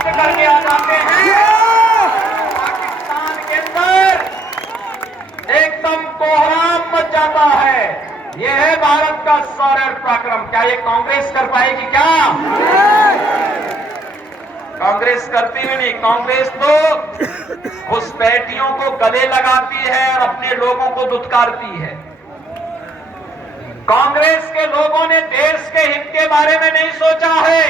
बर्दाश्त करके आ जाते हैं। पाकिस्तान के अंदर एकदम कोहराम मच जाता है। यह है भारत का शौर्य पराक्रम। क्या ये कांग्रेस कर पाएगी? क्या कांग्रेस करती भी नहीं। कांग्रेस तो घुसपैठियों को गले लगाती है और अपने लोगों को दुत्कारती है। कांग्रेस के लोगों ने देश के हित के बारे में नहीं सोचा है।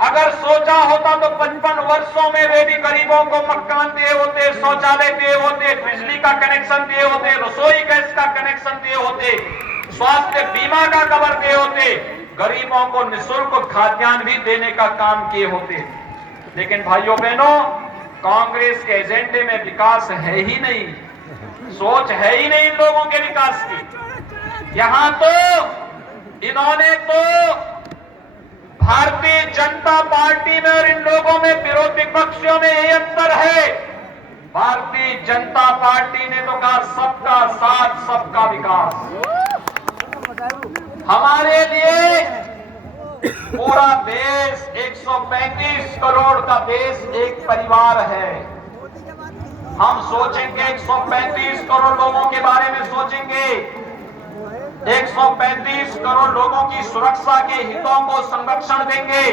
अगर सोचा होता तो 55 वर्षों में वे भी गरीबों को मकान दिए होते, शौचालय दिए होते, बिजली का कनेक्शन दिए होते, रसोई गैस का कनेक्शन दिए होते, स्वास्थ्य बीमा का कवर दिए होते, गरीबों को निःशुल्क खाद्यान्न भी देने का काम किए होते। लेकिन भाइयों बहनों, कांग्रेस के एजेंडे में विकास है ही नहीं, सोच है ही नहीं इन लोगों के विकास की। यहां तो इन्होंने तो भारतीय जनता पार्टी में और इन लोगों में, विरोधी पक्षों में यही अंतर है। भारतीय जनता पार्टी ने तो कहा सबका साथ सबका विकास। हमारे लिए पूरा देश 135 करोड़ का देश एक परिवार है। हम सोचेंगे 135 करोड़ लोगों के बारे में सोचेंगे, 135 करोड़ लोगों की सुरक्षा के हितों को संरक्षण देंगे।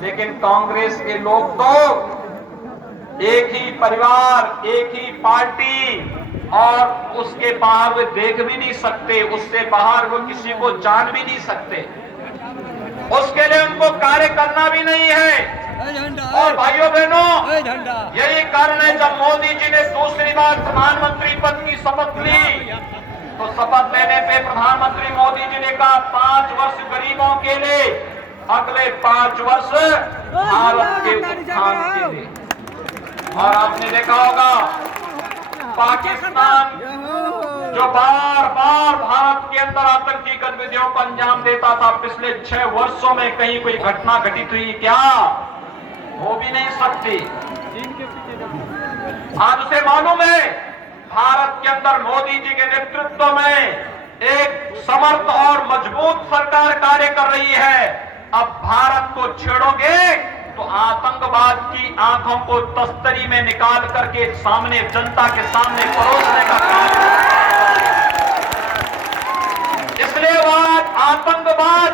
लेकिन कांग्रेस के लोग तो एक ही परिवार, एक ही पार्टी, और उसके बाहर वे देख भी नहीं सकते, उससे बाहर वो किसी को जान भी नहीं सकते, उसके लिए उनको कार्य करना भी नहीं है। और भाइयों बहनों, यही कारण है जब मोदी जी ने दूसरी बार प्रधानमंत्री पद की शपथ ली तो शपथ लेने पे प्रधानमंत्री मोदी जी ने कहा 5 वर्ष गरीबों के लिए, अगले 5 वर्ष भारत के उत्थान के लिए। और आपने देखा होगा पाकिस्तान जो बार बार भारत के अंदर आतंकी गतिविधियों को अंजाम देता था, पिछले 6 वर्षों में कहीं कोई घटना घटित हुई क्या? हो भी नहीं सकती। आज उसे मालूम है भारत के अंदर मोदी जी के नेतृत्व में एक समर्थ और मजबूत सरकार कार्य कर रही है। अब भारत को छेड़ोगे तो आतंकवाद की आंखों को तस्तरी में निकाल करके सामने, जनता के सामने परोसने का काम। इसलिए बात आतंकवाद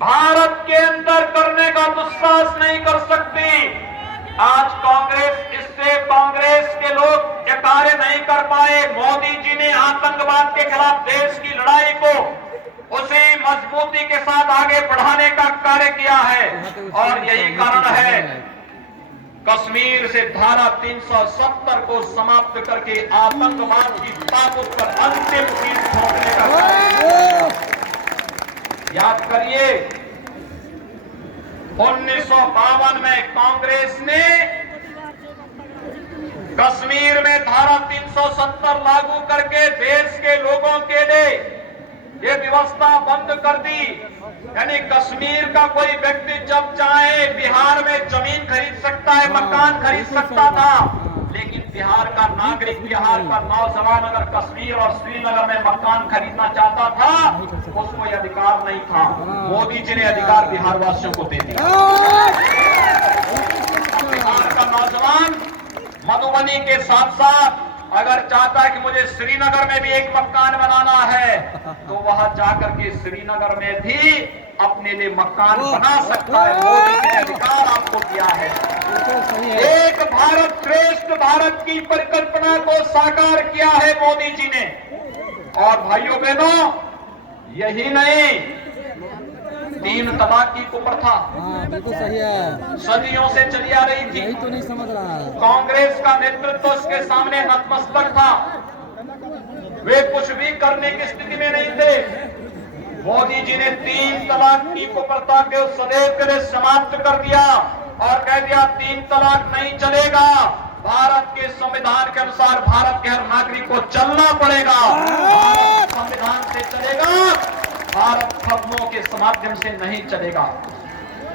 भारत के अंदर करने का दुस्साहस नहीं कर सकती। आज कांग्रेस के लोग ये कार्य नहीं कर पाए। मोदी जी ने आतंकवाद के खिलाफ देश की लड़ाई को उसी मजबूती के साथ आगे बढ़ाने का कार्य किया है। और यही कारण है कश्मीर से धारा 370 को समाप्त करके आतंकवाद की ताकत पर अंतिम तीर ठोकने का कार्य। याद करिए 1952 में कांग्रेस ने कश्मीर में धारा 370 लागू करके देश के लोगों के लिए ये व्यवस्था बंद कर दी। यानी कश्मीर का कोई व्यक्ति जब चाहे बिहार में जमीन खरीद सकता है, मकान खरीद सकता था, लेकिन बिहार का नागरिक, बिहार का नौजवान अगर कश्मीर और श्रीनगर में मकान खरीदना चाहता था, उसको यह अधिकार नहीं था। मोदी जी ने अधिकार बिहार वासियों को दे दिया। बिहार का नौजवान मधुबनी के साथ साथ अगर चाहता है कि मुझे श्रीनगर में भी एक मकान बनाना है, तो वह जाकर के श्रीनगर में भी अपने लिए मकान बना सकता है। मोदी ने अधिकार आपको दिया है। एक भारत श्रेष्ठ भारत की परिकल्पना को साकार किया है मोदी जी ने। और भाइयों बहनों, यही नहीं, 3 तलाक की कुप्रथा बिल्कुल सही है, सदियों से चली आ रही थी। यही तो नहीं समझ रहा है। कांग्रेस का नेतृत्व उसके सामने नतमस्तक था, वे कुछ भी करने की स्थिति में नहीं थे। मोदी जी ने 3 तलाक की कुप्रथा को सदैव के लिए समाप्त कर दिया और कह दिया 3 तलाक नहीं चलेगा। भारत के संविधान के अनुसार भारत के हर नागरिक को चलना पड़ेगा। भारत संविधान से चलेगा, भारत खबरों के माध्यम से नहीं चलेगा।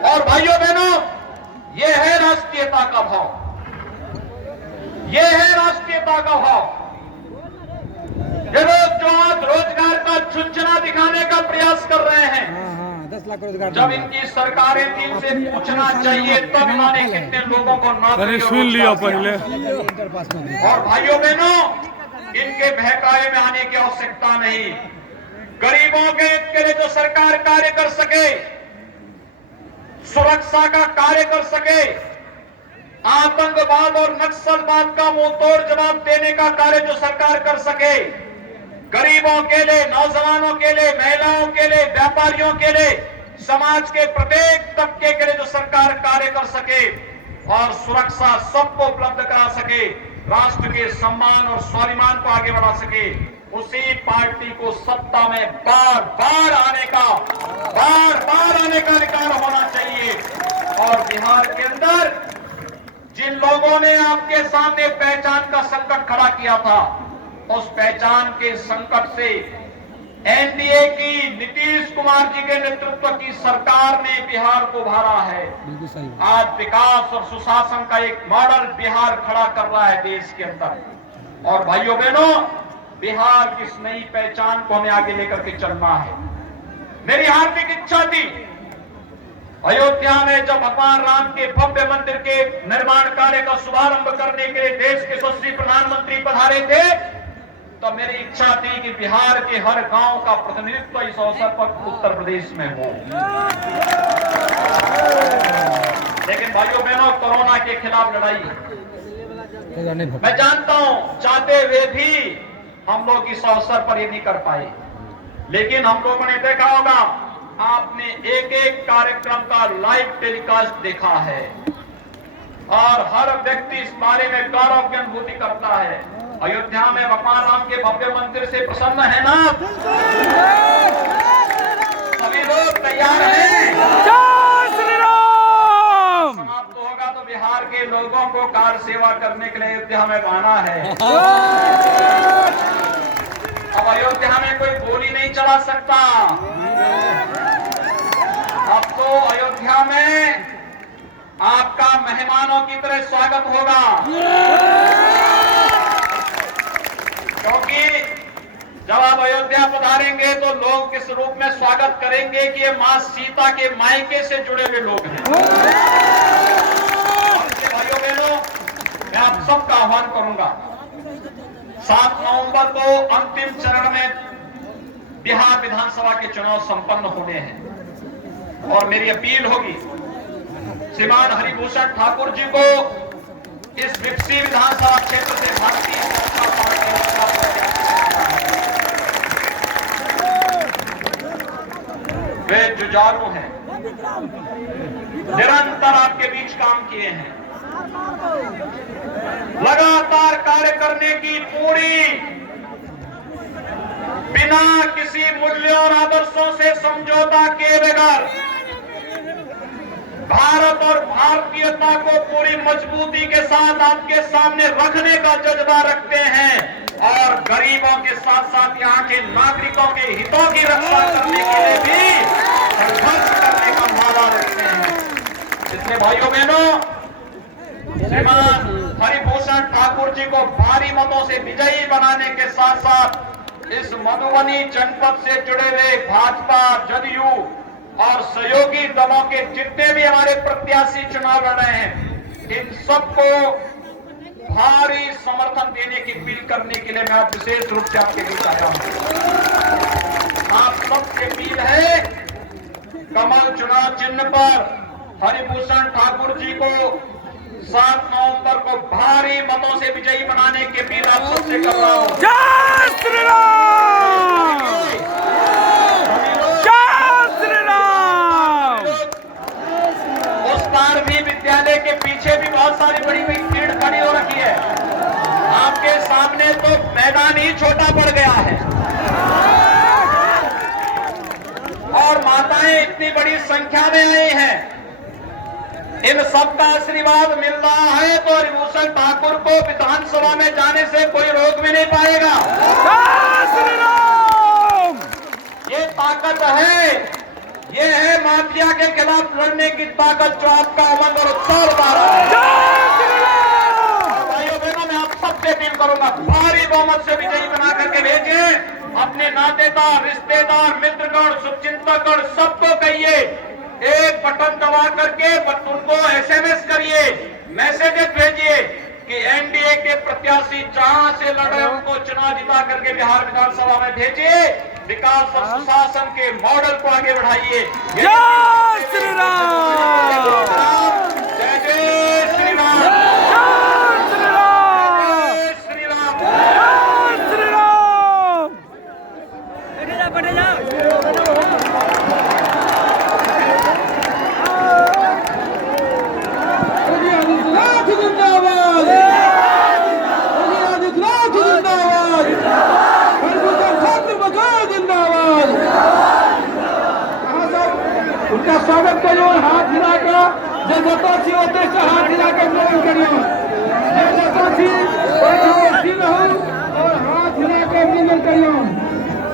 और भाइयों बहनों, यह है राष्ट्रीयता का भाव, यह है राष्ट्रीयता का भाव। ये लोग जो आज रोजगार का छुंचना दिखाने का प्रयास कर रहे हैं, 10 लाख रोजगार जब इनकी सरकारें थी इनसे पूछना चाहिए तब इन्होंने कितने लोगों को नौकरी सुन लिया पहले। इंटर पास में और भाइयों बहनों, इनके बहकावे में आने की आवश्यकता नहीं। गरीबों के हित के लिए जो सरकार कार्य कर सके, सुरक्षा का कार्य कर सके, आतंकवाद और नक्सलवाद का मुंहतोड़ जवाब देने का कार्य जो सरकार कर सके, गरीबों के लिए, नौजवानों के लिए, महिलाओं के लिए, व्यापारियों के लिए, समाज के प्रत्येक तबके के लिए जो सरकार कार्य कर सके और सुरक्षा सबको उपलब्ध करा सके, राष्ट्र के सम्मान और स्वाभिमान को आगे बढ़ा सके, उसी पार्टी को सत्ता में बार बार आने का अधिकार होना चाहिए। और बिहार के अंदर जिन लोगों ने आपके सामने पहचान का संकट खड़ा किया था, उस पहचान के संकट से एनडीए की नीतीश कुमार जी के नेतृत्व की सरकार ने बिहार को उभारा है। बिल्कुल सही। आज विकास और सुशासन का एक मॉडल बिहार खड़ा कर रहा है देश के अंदर। और भाइयों बहनों, बिहार की इस नई पहचान को हमें आगे लेकर के चलना है। मेरी हार्दिक इच्छा थी अयोध्या में जब भगवान राम के भव्य मंदिर के निर्माण कार्य का शुभारंभ करने के लिए देश के यशस्वी प्रधानमंत्री पधारे थे, तो मेरी इच्छा थी कि बिहार के हर गांव का प्रतिनिधित्व इस अवसर पर उत्तर प्रदेश में हो। लेकिन भाइयों बहनों, कोरोना के खिलाफ लड़ाई मैं जानता हूं, चाहते हुए भी हम लोग इस अवसर पर ये नहीं कर पाए। लेकिन हम लोगों ने देखा होगा, आपने एक एक कार्यक्रम का लाइव टेलीकास्ट देखा है और हर व्यक्ति इस बारे में गौरव की अनुभूति करता है। अयोध्या में भगवान राम के भव्य मंदिर से प्रसन्न है ना? सभी लोग तैयार हैं? समाप्त होगा तो बिहार के लोगों को कार सेवा करने के लिए अयोध्या में आना है। अब अयोध्या में कोई गोली नहीं चला सकता। अब तो अयोध्या में आपका मेहमानों की तरह स्वागत होगा, क्योंकि जब आप अयोध्या पधारेंगे तो लोग किस रूप में स्वागत करेंगे कि ये मां सीता के मायके से जुड़े हुए लोग हैं। भाइयों बहनों, मैं आप सबका आह्वान करूंगा, 7 नवंबर को अंतिम चरण में बिहार विधानसभा के चुनाव संपन्न होने हैं और मेरी अपील होगी श्रीमान हरिभूषण ठाकुर जी को इस विकसी विधानसभा क्षेत्र से भारतीय जनता पार्टी का वे जुझारू हैं, निरंतर आपके बीच काम किए हैं, लगातार कार्य करने की पूरी, बिना किसी मूल्यों और आदर्शों से समझौता किए बगैर भारत और भारतीयता को पूरी मजबूती के साथ आपके सामने रखने का जज्बा रखते हैं और गरीबों के साथ साथ यहाँ के नागरिकों के हितों की रक्षा करने के लिए भी संघर्ष करने का वादा रखते हैं। इसलिए भाइयों बहनों, श्रीमान हरिभूषण ठाकुर जी को भारी मतों से विजयी बनाने के साथ साथ इस मधुबनी जनपद से जुड़े हुए भाजपा, जदयू और सहयोगी दलों के जितने भी हमारे प्रत्याशी चुनाव लड़ रहे हैं, इन सबको भारी समर्थन देने की अपील करने के लिए मैं आप विशेष रूप से आपके बीच आया हूं। आप सबसे अपील है, कमल चुनाव चिन्ह पर हरिभूषण ठाकुर जी को 7 नवंबर को भारी मतों से विजयी बनाने की अपील आप सबसे कर रहा हूं। जय श्री राम! भी विद्यालय के पीछे भी बहुत सारी बड़ी बड़ी भीड़ खड़ी हो रखी है। आपके सामने तो मैदान ही छोटा पड़ गया है और माताएं इतनी बड़ी संख्या में आई हैं। इन सबका आशीर्वाद मिल रहा है तो हरिभूषण ठाकुर को विधानसभा में जाने से कोई रोक भी नहीं पाएगा। ये ताकत है, ये है माफिया के खिलाफ लड़ने की ताकत जो आपका उमंग और उत्साह बता रहा है। भाइयों बहनों, मैं आप सबसे अपील करूंगा, भारी बहुमत से विजयी बना करके भेजिए अपने नातेदार, रिश्तेदार, मित्रगण, शुभचिंतकगण सबको कहिए, एक बटन दबा करके उनको SMS करिए, मैसेजेस भेजिए कि एनडीए के प्रत्याशी जहां से लड़ रहे उनको चुनाव जिता करके बिहार विधानसभा में भेजिए। विकास और सुशासन के मॉडल को आगे बढ़ाइए। जय श्री राम। जय जय श्री राम। जय श्री राम। जय श्री राम। जय श्री राम। योगी आदित्यनाथ जिंदाबाद। योगी आदित्यनाथ जिंदाबाद। फर्गुसन छात्र बचाओ जिंदाबाद। कहाँ सब उनका स्वागत करियो, हाथ हिला के जे जतो छी ओते से हाथ हिला के ग्रहण करियो। जे जतो छी ओते छी रहू और हाथ हिला के अभिनंदन करियो।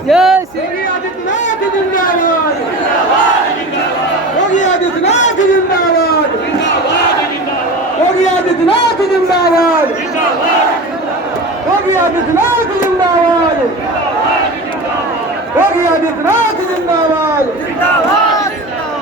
जय श्री योगी आदित्यनाथ जिंदाबाद। योगी आदित्यनाथ जिंदाबाद। योगी आदित्यनाथ जिंदाबाद। योगी आदित्यनाथ जिंदाबाद। योगी आदित्यनाथ जिंदाबाद।